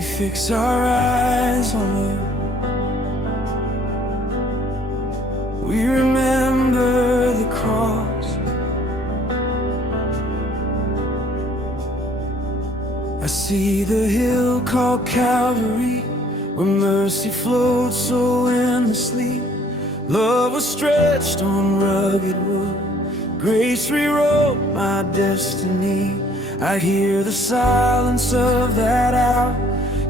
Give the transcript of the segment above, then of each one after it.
we fix our eyes on you. We remember the cross. I see the hill called Calvary, where mercy flowed so endlessly. Love was stretched on rugged wood, grace rewrote my destiny. I hear the silence of that hour,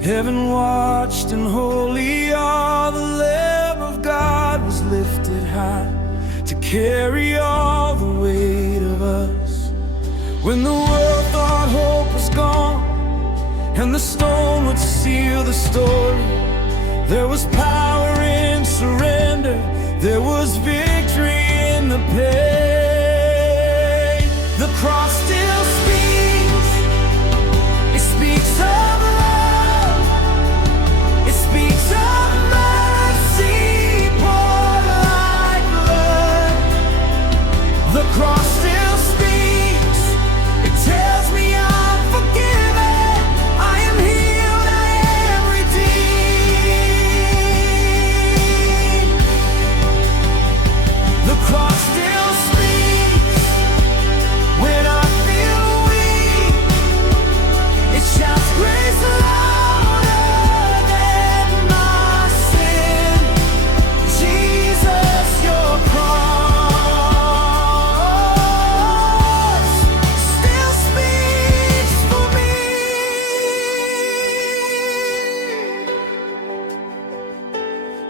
heaven watched and holy awe. The Lamb of God was lifted high to carry all the weight of us. When the world thought hope was gone and the stone would seal the story, there was power in surrender, there was victory in the pain. The cross still speaks, it speaks of love, it speaks of mercy poured like blood. The cross still speaks, it tells me I'm forgiven, I am healed, I am redeemed. The cross still speaks when I feel weak. It shouts grace louder than my sin. Jesus, your cross still speaks for me.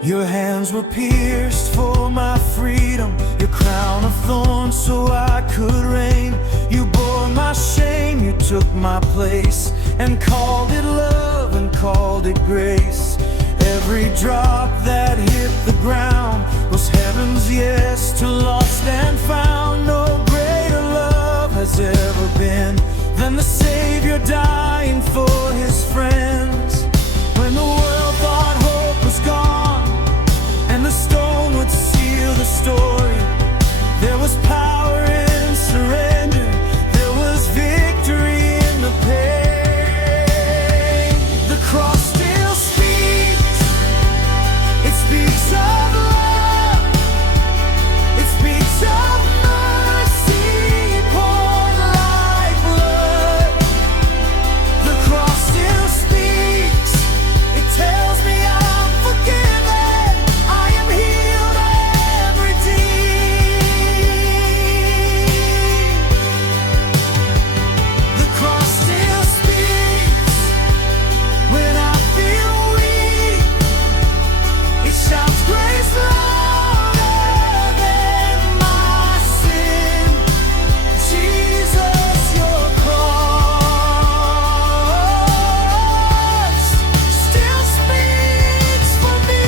Your hands were pierced for my freedom, your crown of thorns so I could reign. You bore my shame, you took my place, and called it love and called it grace. Every drop that hit the ground was heaven's yes to lost and found. No greater love has ever been than the Savior dying for his friends. When the world thought hope was gone and the stone would seal the story, there was power in surrender, there was victory in the pain. The cross still speaks, it speaks of love, it speaks of mercy poured like blood. The cross still speaks, it tells me I'm forgiven, I am healed, I am redeemed. The cross still speaks when I feel weak. It shouts grace louder than my sin. Jesus, your cross still speaks for me.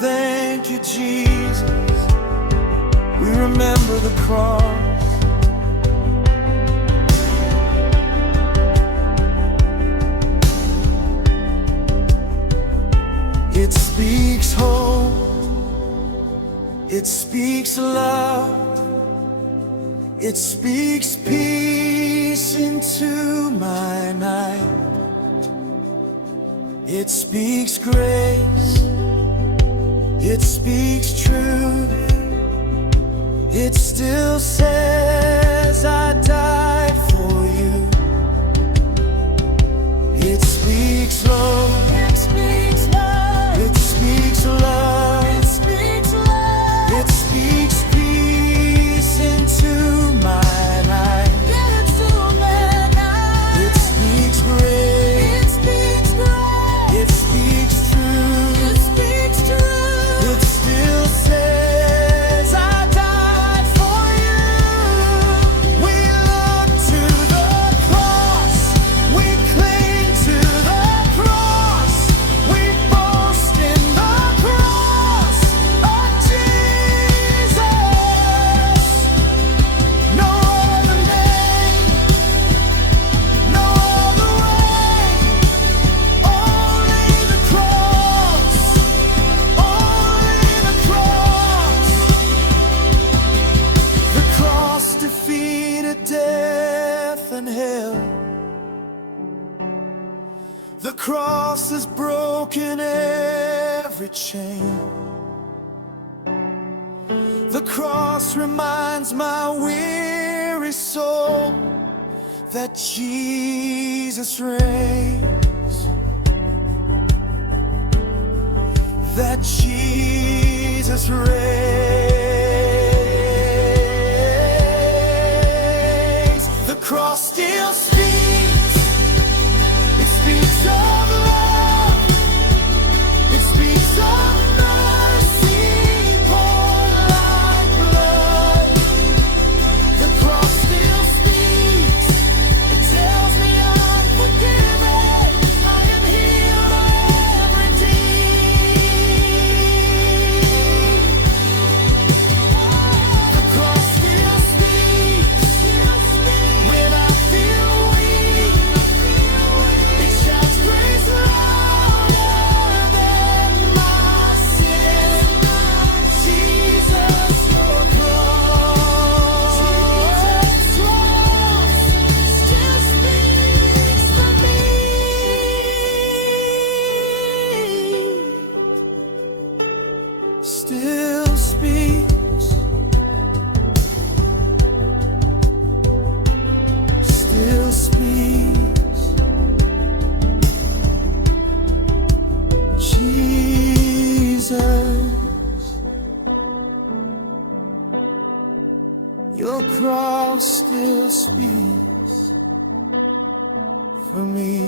Thank you, Jesus. We remember the cross. It speaks hope, it speaks love, it speaks peace into my night. It speaks grace, it speaks truth, it still says I died for you. It speaks love, it speaks love, it speaks love, it speaks love, it speaks peace into my life. It speaks grace, it speaks grace, it speaks truth, it speaks truth, it still says I died for you. We look than hell. The cross has broken every chain. The cross reminds my weary soul that Jesus reigns, that Jesus reigns. The cross still speaks. It speaks of love. It speaks of mercy poured like blood. The cross still speaks. It tells me I'm forgiven. I am healed and redeemed. The cross still speaks. When I feel weak, it shouts grace louder than my sin. Jesus, your cross still speaks for me. Still speaks. Still speaks. Jesus, your cross still speaks for me.